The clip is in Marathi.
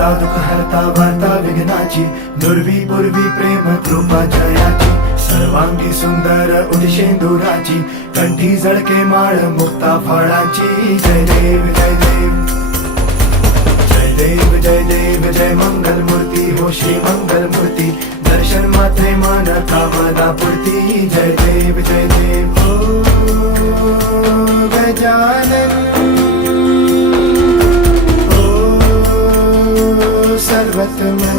दाता दुःख हरता वार्ता विघ्नाची, दुर्वी पूर्वी प्रेम कृपा जयाची, सर्वांगी सुंदर उदिशेंदुराची, कंठी जळके माळ मुक्ता फळाची. जय देव जय देव जय देव जय देव जय मंगल मूर्ती हो श्री मंगल मूर्ती, दर्शन मात्रे मन कामना पूर्ती. जय देव जय देव ओ गजानन ओ सर्वतमन